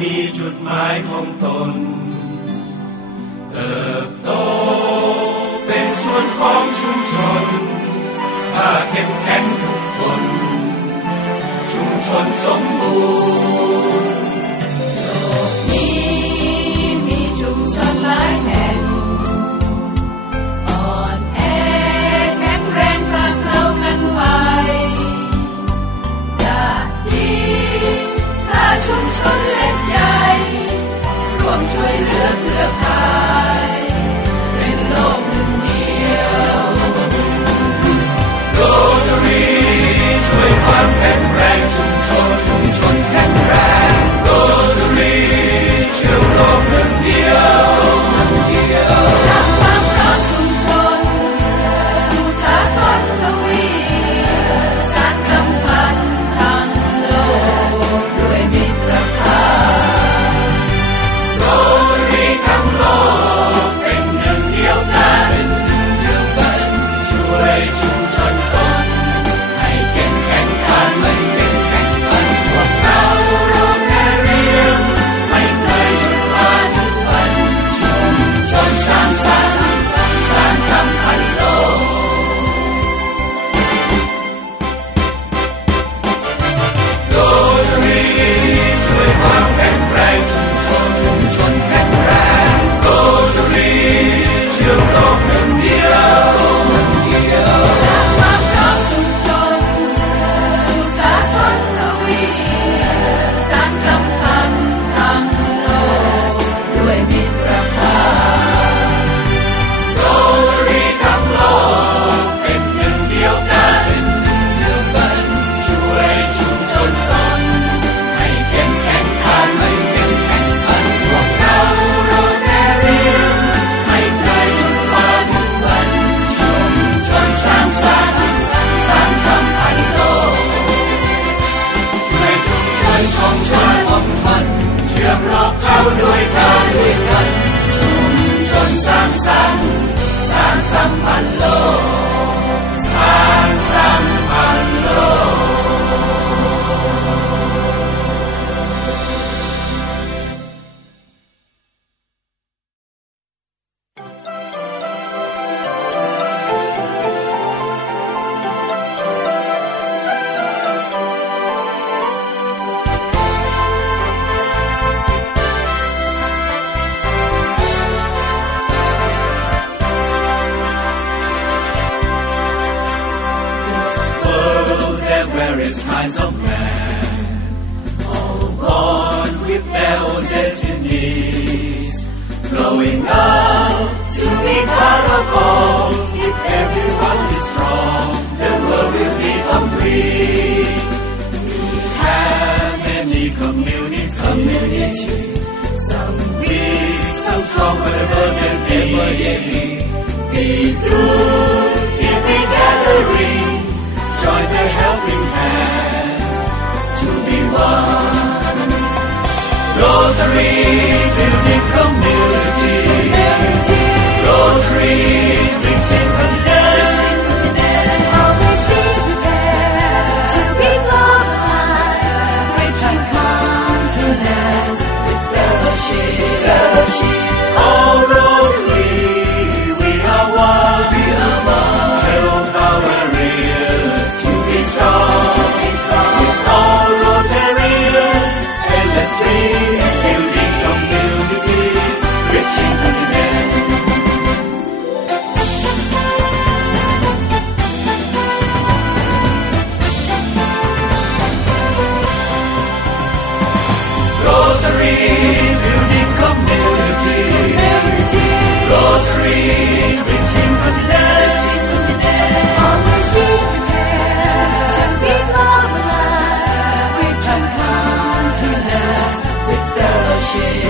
มีจุดหมายของตน เติบโตเป็นส่วนของชุมชน ถ้าเข้มแข็ง various kinds of men, all born with their own destinies, growing up to be part of all. If everyone is strong, the world will be complete. We have many communities, communities. some big, some strong, whatever they be. We do. victory. 谢。